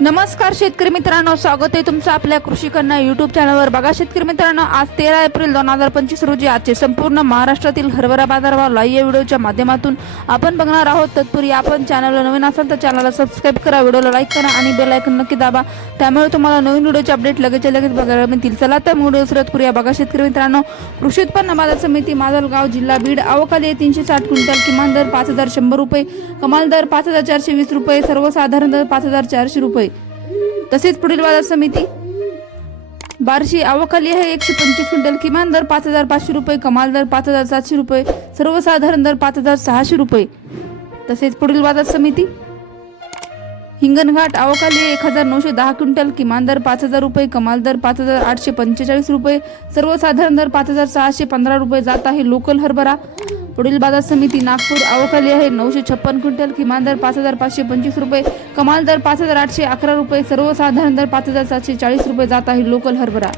नमस्कार शेतकरी मित्रांनो स्वागत आहे तुमचं आपल्या कृषी कन्या युट्यूब चॅनलवर बघा शेतकरी मित्रांनो आज तेरा एप्रिल दोन हजार पंचवीस रोजी आजचे संपूर्ण महाराष्ट्रातील हरभरा बाजारभाव या व्हिडिओच्या माध्यमातून आपण बघणार आहोत. तत्पूर्वी आपण चॅनलला नवीन असाल तर चॅनलला सबस्क्राईब करा व्हिडिओला लाईक करा आणि बेल आयकन नक्की दाबा. त्यामुळे तुम्हाला नवीन व्हिडिओचे अपडेट लगेच लगेच बघायला मिळतील. चला तर व्हिडिओ सुरुवात करूया. बघा शेतकरी मित्रांनो कृषी उत्पन्न बाजार समिती माजलगाव जिल्हा बीड अवकाली तीनशे साठ क्विंटल किमान दर पाच हजार शंभर रुपये कमाल दर पाच हजार चारशे वीस रुपये सर्वसाधारण दर पाच हजार चारशे रुपये. तसेच पुढील बाजार समिती. बार्शी आवकाली आहे एकशे पंचवीस क्विंटल किमान दर पाच हजार पाचशे रुपये कमाल दर पाच हजार सातशे रुपये सर्वसाधारण दर पाच हजार सहाशे रुपये. तसेच पुढील बाजार समिती. हिंगणघाट अवकाली एक हजार नऊशे दहा क्विंटल किमान दर पाच हजार रुपये कमाल दर पाच हजार आठशे पंचेचाळीस रुपये सर्वसाधारण दर पाच हजार सहाशे पंधरा रुपये जात आहे लोकल हरभरा. पुढील बाजार समिती नागपूर अवकाली आहे. नऊशे छप्पन क्विंटल किमान दर पाच हजार पाचशे पंचवीस रुपये कमाल दर पाच हजार आठशे अकरा रुपये सर्वसाधारण दर पाच हजार सातशे चाळीस रुपये जात आहे लोकल हरभरा.